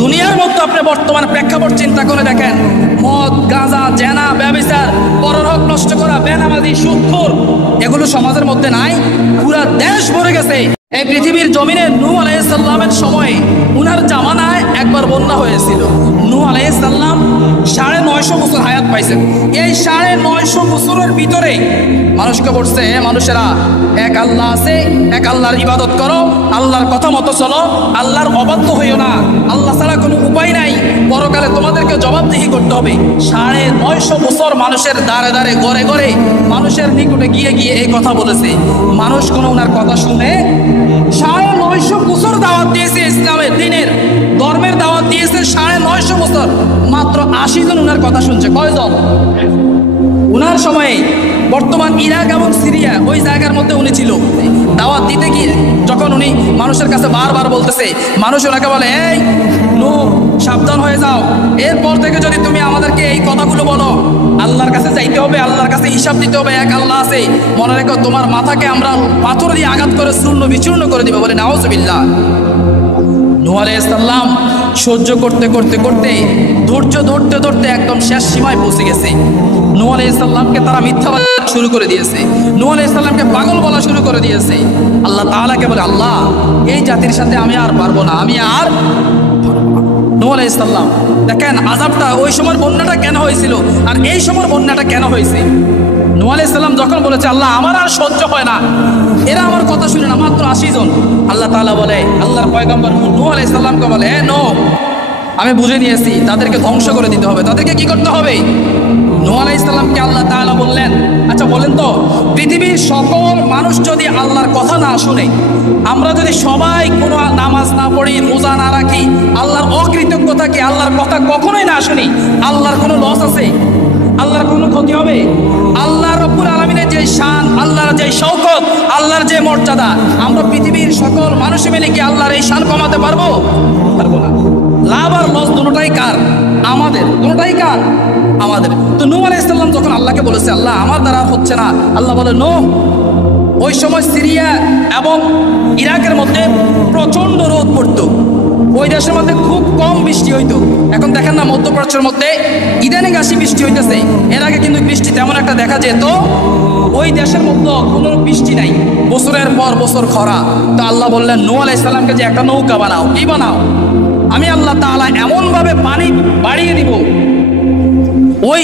দুনিয়ার মধ্যে আপনি বর্তমান প্রেক্ষাপট চিন্তা করে দেখেন, মদ, গাঁজা, জেনা, ব্যভিচার, পরের হক নষ্ট করা, বেনামাজি, সুদখোর, এগুলো সমাজের মধ্যে নাই, পুরা দেশ ভরে গেছে। এই পৃথিবীর জমিনে নূহ আলাইহিস সালামের সময়ে উনার জামানায় একবার বন্যা হয়েছিল। নূহ আলাইহিস সালাম 950 বছর হায়াত পাইছেন। এই 950 বছরের ভিতরে মানুষকে বলছে, মানুষেরা এক আল্লাহ আছে, এক আল্লাহর ইবাদত করো, আল্লাহর কথা মতো চলো, আল্লাহর অবাধ্য হইও না, আল্লাহ ছাড়া কোনো উপায় নাই, পরকালে তোমাদেরকে জবাবদিহি করতে হবে। 950 বছর মানুষের দ্বারে দ্বারে ঘরে ঘরে মানুষের নিকটে গিয়ে গিয়ে এই কথা বলেছে। মানুষ কোনো ওনার কথা শুনে 950 বছর দাওয়াত দিয়েছে, ইসলামের দিনের ধর্মের দাওয়াত দিয়েছে 950 বছর, মাত্র 80 জন ওনার কথা শুনছে। কয়জন? ওনার সময়ে বর্তমান ইরাক এবং সিরিয়া ওই জায়গার মধ্যে উনি ছিল। দাওয়াত দিতে গিয়ে যখন উনি মানুষের কাছে বারবার বলতেছে, মানুষ ওনাকে বলে, এই নূহ সাবধান হয়ে যাও, এরপর থেকে যদি তুমি আমাদেরকে এই কথাগুলো বলো, আল্লাহর কাছে যাইতে হবে, আল্লাহর কাছে হিসাব দিতে হবে, এক আল্লাহ আছে, মনে রেখো তোমার মাথাকে আমরা পাথর দিয়ে আঘাত করে চূর্ণ বিচূর্ণ করে দিব, বলে নাউজুবিল্লাহ। নূহ আলাইহিস সালাম সহ্য করতে করতে করতে ধৈর্য ধরতে ধরতে একদম শেষ সীমায় পৌঁছে গেছে। নূহ আলাইহিস সালামকে তারা মিথ্যা বলা শুরু করে দিয়েছে, নূহ আলাইহিস সালামকে পাগল বলা শুরু করে দিয়েছে। আল্লাহ তাআলাকে বলে, আল্লাহ এই জাতির সাথে আমি আর পারবো না, আমি আর নূহ আলাইহিস সালাম দেখেন আযাবটা, ওই সময় বন্যাটা কেন হয়েছিল আর এই সময় বন্যাটা কেন হয়েছে। নূহ আলাইহিস সালাম যখন বলেছে, আল্লাহ আমার আর সহ্য হয় না, এরা আমার কথা শুনে না, মাত্র 80 জন। আল্লাহ তাআলা বলে, আল্লাহর পয়গম্বর নূহ আলাইহিস সালামকে বলে, নূহ আমি বুঝে নিয়েছি, তাদেরকে ধ্বংস করে দিতে হবে। তাদেরকে কি করতে হবে? নূহ আলাইহিস সালামকে আল্লাহ তাআলা বললেন, আচ্ছা বলেন তো, পৃথিবীর সকল মানুষ যদি আল্লাহর কথা না শুনে, আমরা যদি সবাই কোনো নামাজ না পড়ি, রোজা না রাখি, আল্লাহর অকৃতজ্ঞ থাকি, আল্লাহর কথা কখনোই না শুনি, আল্লাহর কোনো লস আছে? আল্লাহর কোনো ক্ষতি হবে? আল্লাহ রব্বুল আলামিনের যে শান, আল্লাহর যে শওকত, আল্লাহর যে মর্যাদা, আমরা পৃথিবীর সকল মানুষ মিলে কি আল্লাহর এই শান কমাতে পারবো? পারবো না। লাভ আর লস দুটোটাই কার? আমাদের। দুটোটাই কার? আমাদের। তো নূহ আলাইহিস সালাম যখন আল্লাহকে বলেছে, আল্লাহ আমার দ্বারা হচ্ছে না, আল্লাহ বলে, নূহ ওই সময় সিরিয়া এবং ইরাকের মধ্যে প্রচণ্ড রোদ পড়তো, ওই দেশের মধ্যে খুব কম বৃষ্টি হইতো। এখন দেখেন না মধ্যপ্রাচ্যের মধ্যে ইদানিং আসি বৃষ্টি হইতেছে, এর আগে কিন্তু বৃষ্টি তেমন একটা দেখা যেত। ওই দেশের মধ্যে কোনো বৃষ্টি নাই, বছরের পর বছর খরা। তো আল্লাহ বললেন নূহ আলাইহিস সালামকে যে একটা নৌকা বানাও। কি বানাও? আমি আল্লাহ তাআলা এমনভাবে পানি বাড়িয়ে দিব, ওই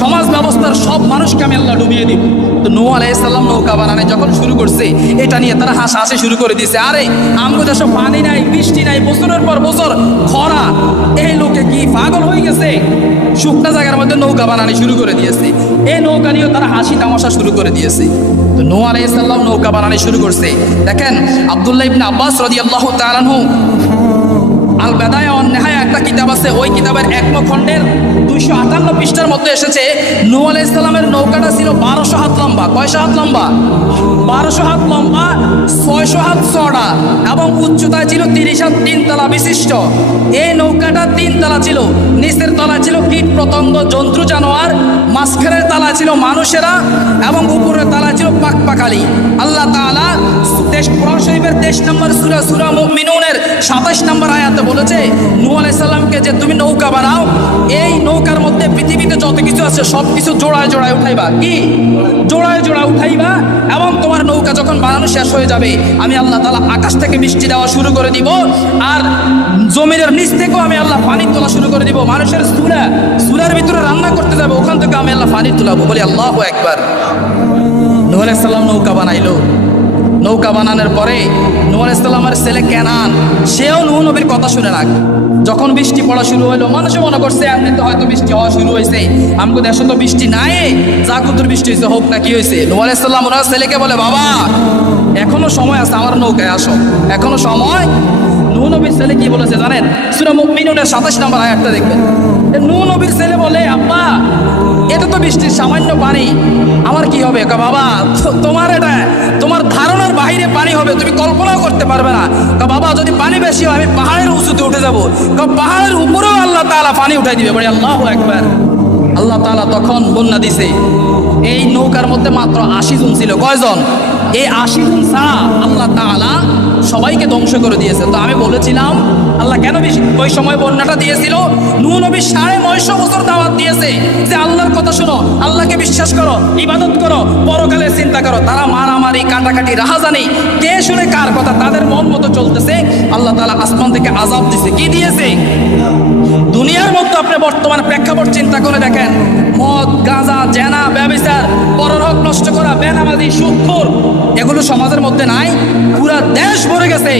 সমাজ ব্যবস্থার সব মানুষকে আমি আল্লাহ ডুবিয়ে দিব। তো নূহ আলাইহিস সালাম নৌকা বানানো যখন শুরু করছে, এটা নিয়ে তারা হাসাহাসি শুরু করে দিয়েছে, আরে আমগো দেশে পানি নাই, বৃষ্টি নাই, বছরের পর বছর খরা, এই লোকে কি পাগল হয়ে গেছে? শুকনা জায়গার মধ্যে নৌকা বানানো শুরু করে দিয়েছে। এই নৌকা নিয়ে তারা হাসি তামাশা শুরু করে দিয়েছে। তো নূহ আলাইহিস সালাম নৌকা বানানো শুরু করছে। দেখেন আব্দুল্লাহ ইবনে আব্বাস রাদিয়াল্লাহু তাআলা আনহু আল বেদায়া ওয়ান নেহায়া একটা কিতাব আছে, ওই কিতাবের 1 খণ্ডের 258 পৃষ্ঠার মধ্যে এসেছে, নূহ আলাইহিস সালামের নৌকাটা ছিল 1200 হাত লম্বা। কয়শো হাত লম্বা? 1200 হাত লম্বা, 600 হাত চওড়া এবং উচ্চতায় ছিল 30 হাত, 3 তলা বিশিষ্ট। এই নৌকাটা 3 তলা ছিল, নিচের তলা ছিল কীট পতঙ্গ, জন্তু জানোয়ার, মাঝখানের তলা ছিল মানুষেরা এবং উপরের তলা ছিল পাকপাখালি। আল্লাহ তাআলা কোরআন শরীফের 23 নম্বর সূরা, সূরা মুমিনুনের 27 নম্বর আয়াতে বলেছে, নূহ আলাইহিস সালামকে যে তুমি নৌকা বানাও, এই নৌকার মধ্যে পৃথিবীতে যত কিছু আছে সব কিছু জোড়ায় জোড়ায় উঠাইবা। কি? জোড়ায় জোড়ায় উঠাইবা, এবং তোমার নৌকা যখন বানানো শেষ হয়ে যাবে, আমি আল্লাহ তাআলা আকাশ থেকে বৃষ্টি দেওয়া শুরু করে দিব, আর জমিনের নিচ থেকেও আমি আল্লাহ পানি তোলা শুরু করে দিব। মানুষের চুলার ভিতরে রান্না করতে যাবে, ওখান থেকে আমি আল্লাহ পানি তোলাবো। বলি আল্লাহু আকবার। নূহ আলাইহিস সালাম নৌকা বানাইলো। নৌকা বানানোর পরে নূহ আলাইহিস সালামের ছেলে কেনান, সেও নূহ নবীর কথা শুনে না। যখন বৃষ্টি পড়া শুরু হলো, মানুষে মনে করছে এমনিতে হয়তো বৃষ্টি হওয়া শুরু হয়েছে, আমাদের দেশে তো বৃষ্টি নাই, যা কুতুর বৃষ্টি হয়েছে হোক না, কি হয়েছে? নূহ আলাইহিস সালাম ওনার ছেলেকে বলে, বাবা এখনো সময় আছে, আমার নৌকায় আসো, এখনো সময়। নূহ নবীর ছেলে কি বলেছে জানেন? সূরা মুমিনুনের 27 নম্বর আয়াতটা দেখবেন। নূহ নবীর ছেলে বলে, আব্বা এটা তো বৃষ্টির সামান্য পানি, আমার কি হবে? বাবা তোমার এটা তোমার ধারণার বাইরে পানি হবে, তুমি কল্পনাও করতে পারবে না। বাবা যদি পানি বেশি হয়, আমি পাহাড়ের উঁচুতে উঠে যাবো। পাহাড়ের উপরেও আল্লাহ তাআলা পানি উঠাই দিবে। বলি আল্লাহু আকবার। আল্লাহ তাআলা তখন বন্যা দিছে। এই নৌকার মধ্যে মাত্র 80 জন ছিল। কয়জন? এই 80 জন ছাড়া আল্লাহ তাআলা সবাইকে ধ্বংস করে দিয়েছে। তো আমি বলেছিলাম আল্লাহ কেন ওই সময় বন্যাটা দিয়েছিল? নূহ নবী 950 বছর দাওয়াত দিয়েছে যে আল্লাহর কথা শোনো, আল্লাহকে বিশ্বাস করো, ইবাদত করো, পরকালের চিন্তা করো। তারা মারামারি, কাটাকাটি, রাহাজানি, কে শুনে কার কথা, তাদের মন মতো চলতেছে। আল্লাহ তাআলা আসমান থেকে আযাব দিয়েছে। কি দিয়েছে? দুনিয়ার মধ্যে আপনি বর্তমান প্রেক্ষাপট চিন্তা করে দেখেন, মদ, গাঁজা, জেনা, ব্যভিচার, পরের হক নষ্ট করা, বেনামাজি, সুদখোর, এগুলো সমাজের মধ্যে নাই, পুরা দেশ ভরে গেছে।